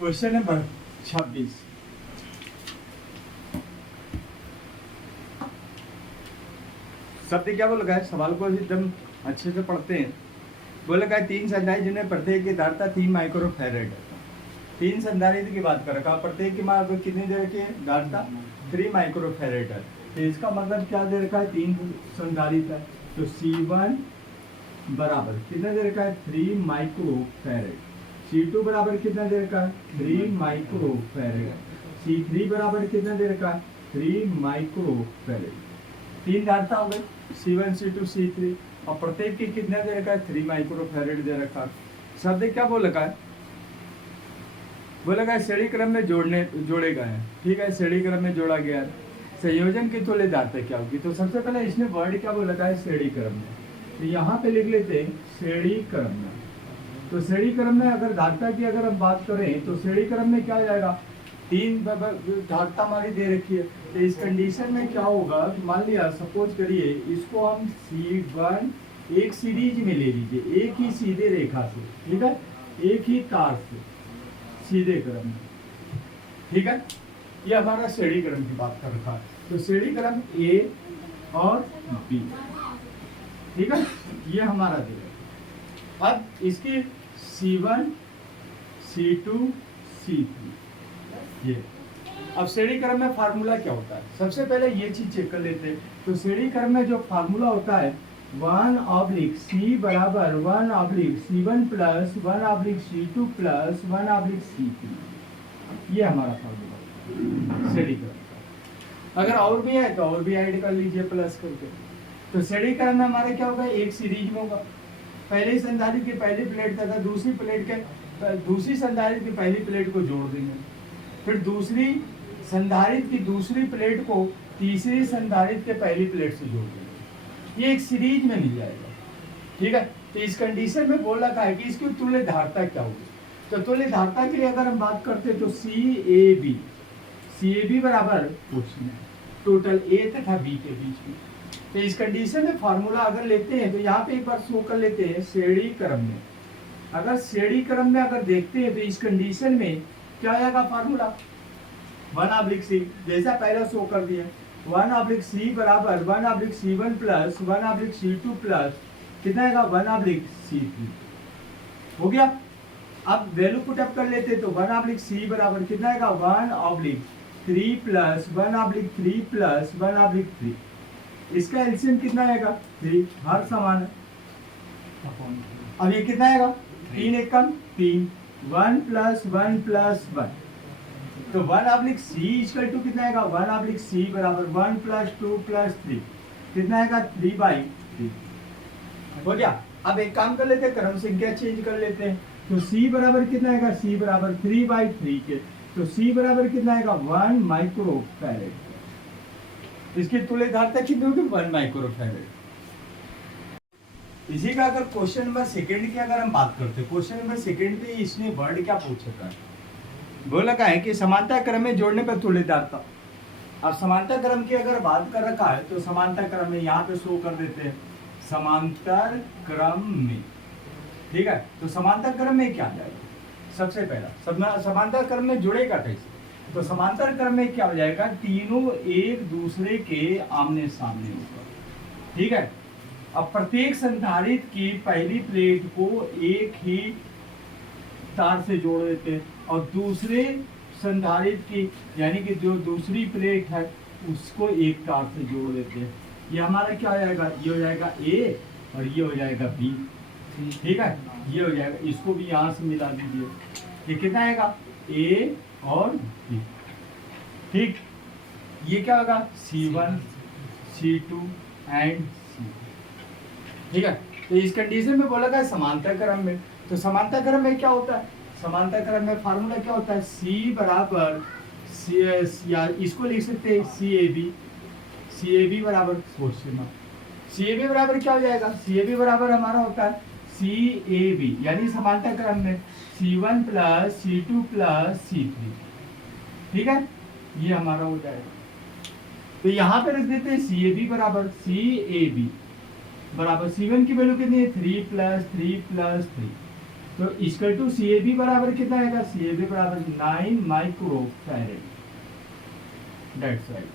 Question number 26। शब्द क्या बोल रहा है, सवाल को एकदम अच्छे से पढ़ते हैं। बोल रहा है 3 संधारित्र जिनमें प्रत्येक की धारिता 3 माइक्रोफैरेड है। 3 संधारित्र की बात कर रखा, प्रत्येक की मान कितनी दे रखी है, धारिता 3 माइक्रोफैरेड है। तो इसका मतलब क्या दे रखा है, 3 संधारित्र है। तो C1 बराबर कितना दे रखा है, 3 माइक्रोफैरेड। C2 बराबर कितना दे रखा है, 3 माइक्रोफैरेड। C3 बराबर कितना दे रखा है, 3 माइक्रोफैरेड। 3 धारिता हो गई, C1 C2 C3, और प्रत्येक की कितना दे रखा है, 3 माइक्रोफैरेड दे रखा है। शब्द क्या बोल रखा है, बोला गया श्रेणी क्रम में जोड़े गए हैं। ठीक है, श्रेणी क्रम में जोड़ा गया है। संयोजन की तुल्य धारिता क्या होगी, तो सबसे पहले इसने वर्ड क्या बोला था, श्रेणी क्रम में। तो यहाँ पे लिख लेते हैं श्रेणी क्रम में। तो श्रेणी क्रम में अगर धारिता की अगर हम बात करें तो श्रेणी क्रम में क्या हो जाएगा, 3 धारिता हमारी दे रखी है। तो इस कंडीशन में क्या होगा, मान लिया सपोज करिए इसको हम C1 एक सीरीज में ले लीजिए, एक ही सीधे रेखा से, ठीक है, एक ही तार से सीधे क्रम में। ठीक है, ये हमारा श्रेणी क्रम की बात कर रखा है। तो श्रेणी क्रम A और B, ठीक है, ये हमारा दे रहा है। अब इसकी C1 C2 C3 ये। अब श्रेणी क्रम में फार्मूला क्या होता है, सबसे पहले ये चीज चेक कर लेते हैं। तो श्रेणी क्रम में जो फार्मूला होता है 1/C बराबर 1/C1 plus 1/C2 plus 1/C3, ये हमारा फार्मूला श्रेणी क्रम का। अगर और भी है तो और भी ऐड कर लीजिए प्लस करके। तो श्रेणी क्रम में हमारे क्या होगा, एक सीरीज में होगा। पहले संधारित्र की पहली प्लेट तथा दूसरी संधारित्र की पहली प्लेट को जोड़ देंगे, फिर दूसरी संधारित्र की दूसरी प्लेट को तीसरी संधारित्र के पहली प्लेट से जोड़ देंगे। ये एक सीरीज में मिल जाएगा। ठीक है, तो इस कंडीशन में बोल रखा है कि इसकी तुल्य धारिता क्या होगी। तो तुल्य धारिता के लिए अगर हम बात करते हैं तो CAB बराबर क्वेश्चन है टोटल A तथा B के बीच में। तो इस कंडीशन में फार्मूला अगर लेते हैं तो यहाँ पे एक बार शो कर लेते हैं श्रेणी क्रम में। अगर श्रेणी क्रम में अगर देखते हैं तो इस कंडीशन में क्या आएगा फार्मूला, 1/C, जैसा पहले शो कर दिया 1/C बराबर 1/C1 प्लस 1/C2 प्लस कितना आएगा 1/C3 हो गया। अब वैल्यू पुट अप कर लेते तो 1/C बराबर कितना आएगा 1/3 प्लस 1/3 प्लस 1/3, इसका एलसीएम कितना आएगा 3, हर समान है। अब ये कितना आएगा 3 एकम 3, 1 प्लस 1 प्लस 1, तो 1/C इक्वल टू कितना आएगा 1/C बराबर 1 प्लस 2 प्लस 3 कितना आएगा 3/3 हो गया। अब एक काम कर लेते हैं, क्रम संख्या चेंज कर लेते हैं। तो C बराबर कितना आएगा, C बराबर 3/3 के, तो C बराबर कितना आएगा 1 माइक्रोफैरेड। इसकी तुल्य धारिता कितनी होगी 1 माइक्रोफैरेड। इसी का अगर क्वेश्चन नंबर सेकंड की अगर हम बात करते हैं, क्वेश्चन नंबर सेकंड पे इसने वर्ड क्या पूछा है, बोला का है कि समांतर क्रम में जोड़ने पर तुल्य धारिता। अब समांतर क्रम की अगर बात कर रखा है तो समांतर क्रम में यहाँ पे शो कर देते हैं समांतर क्रम में। ठीक है, तो समांतर क्रम में क्या जाएगा, सबसे पहला समांतर क्रम में जुड़ेगा कैसे, तो समांतर क्रम में क्या हो जाएगा, तीनों एक दूसरे के आमने सामने होगा। ठीक है, अब प्रत्येक संधारित्र की पहली प्लेट को एक ही तार से जोड़ देते हैं और दूसरे संधारित्र की यानी कि जो दूसरी प्लेट है उसको एक तार से जोड़ देते हैं। ये हमारा क्या हो जाएगा, ये हो जाएगा A और ये हो जाएगा B। ठीक है, ये हो जाएगा, इसको भी यहाँ से मिला दीजिए, ये कितना आएगा A और B। ठीक, ये क्या होगा C1 C2 एंड C। ठीक है, तो इस कंडीशन में बोला गया समांतर क्रम में। तो समांतर क्रम में क्या होता है, समांतर क्रम में फार्मूला क्या होता है, C बराबर या इसको लिख सकते हैं CAB बराबर क्वेश्चन। CAB बराबर क्या हो जाएगा, CAB बराबर हमारा होता है CAB यानी समांतर क्रम में C1 plus C2 plus C3। ठीक है, ये हमारा हो जाएगा। तो यहाँ पे रख देते हैं CAB बराबर C1 की वैल्यू कितनी है 3 प्लस 3 प्लस 3, तो equal to C A B बराबर कितना आएगा, सी ए बी बराबर 9 माइक्रो फैरेड, दैट्स राइट।